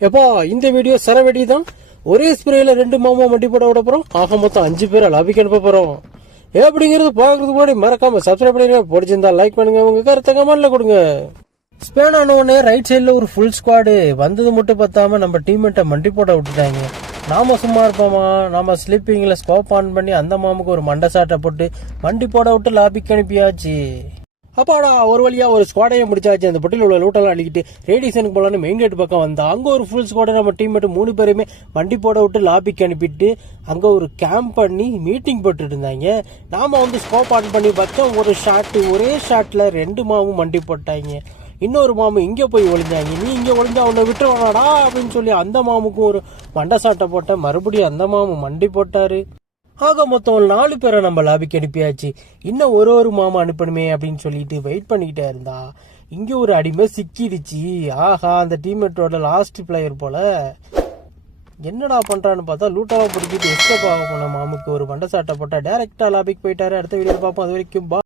எப்பா இந்த வீடியோ சரவெடி தான். ஒரே ஸ்ப்ரேல 2 மாமா மண்டி போட விட போறோம். ஆக மொத்தம் 5 பேரை லாபிக்கு அனுப்ப போறோம். எப்படிங்கிறது பாக்குறதுக்கு முன்னாடி மறக்காம சப்ஸ்கிரைப் பண்ணிருங்க. பிடிச்சிருந்தா லைக் பண்ணுங்க, உங்க கருத்தை கமெண்ட்ல கொடுங்க. ஸ்பேன் ஆன உடனே ரைட் சைட்ல ஒரு ஃபுல் ஸ்குவாடு வந்தது மட்டும் பத்தாம நம்ம டீம்மேட்டை மண்டி போட விட்டுட்டாங்க. நாம சும்மா இருப்போமா? நாம ஸ்லீப்பிங்ல ஸ்கோப் ஆன் பண்ணி அந்த மாமுக்கு ஒரு மண்டை சாட்டை போட்டு வண்டி போட விட்டு லாபிக்கு அனுப்பியாச்சு. அப்பாடா, ஒரு வழியா ஒரு ஸ்குவாடையை முடிச்சாச்சு. அந்த பொட்டியில் உள்ள லூட்டெல்லாம் அடிக்கிட்டு ரேடியேஷனுக்கு போலான்னு மெயின் கேட் பக்கம் வந்தா அங்க ஒரு ஃபுல் ஸ்குவாடை நம்ம டீம்மேட் 3 பேருமே வண்டி போட விட்டு லாபிக்கு அனுப்பிட்டு அங்க ஒரு கேம்ப் பண்ணி மீட்டிங் போட்டுட்டு இருந்தாங்க. நாம வந்து ஸ்கோப் ஆன் பண்ணி பார்த்தா ஒரு ஷாட், ஒரே ஷாட்ல 2 மாமும் வண்டி போட்டாங்க. இன்னொரு மாமு இங்க போய் ஒளிஞ்சாங்க. நீ இங்க ஒளிஞ்சா அவனை விட்டு வேணாடா அப்படின்னு சொல்லி அந்த மாமுக்கும் ஒரு மண்டை சாட்டை போட்ட. மறுபடியும் அந்த மாமு மண்டி போட்டாரு. ஆக மொத்தம் 4 பேரை நம்ம லாபிக்கு அனுப்பியாச்சு. இன்னும் ஒரு மாமா அனுப்பணுமே அப்படின்னு சொல்லிட்டு வெயிட் பண்ணிக்கிட்டே இருந்தா இங்க ஒரு அடிமை சிக்கிடுச்சு. ஆஹா, அந்த டீம்மேட்டோட லாஸ்ட் பிளேயர் போல. என்னடா பண்றான்னு பார்த்தா லூட்டெல்லாம் பிடிக்கிட்டு எஸ்கேப் ஆக போன மாமுக்கு ஒரு மண்டை சாட்டை போட்டா டைரக்டா லாபிக்கு போயிட்டாரு. அடுத்த வீடியோ பார்ப்போம். அது வரைக்கும்